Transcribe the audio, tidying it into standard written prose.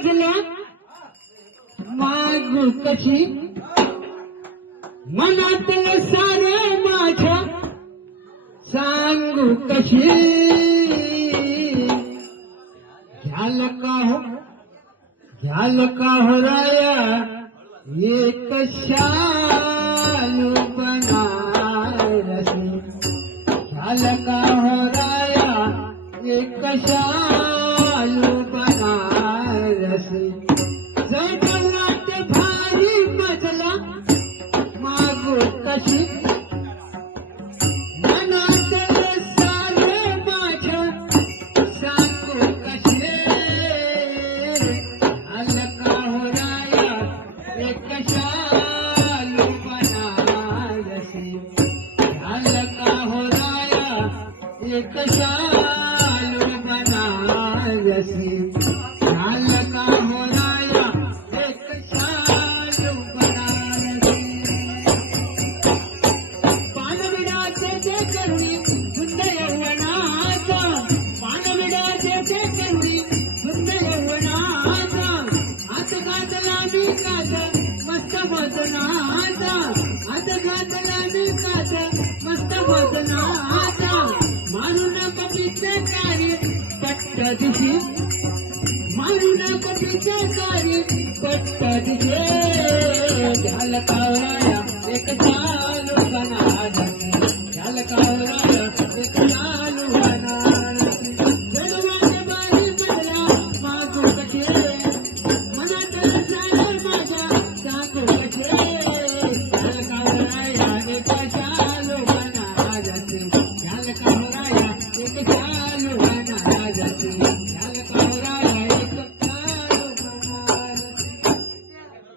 मजल्या मागू कशी मनातलं सारे माझ्या सांगू कशी झालं का हो राया एक शालू बनारसी झालं का हो राया एक शालू बनारसी जगन्नाथ भारी मजला मागू कशी मनातलं सारे माझ्या सांगू कशी झालं का हो राया एक शालू बनारसी झालं का हो राया एक शालू बनारसी झालं का हो राया एक शालू बनारसी पानविडाचे ते करुणी सुंदर यौवनाचा पानविडाचे ते करुणी सुंदर यौवनाचा हात घातला मी काच मस्त वजनाचा हात घातला मी काच मस्त वजनाचा मारून कपीचे कार्य पट्ट दिशी मारून कपीचे कार्य पट्ट दिशे झालं का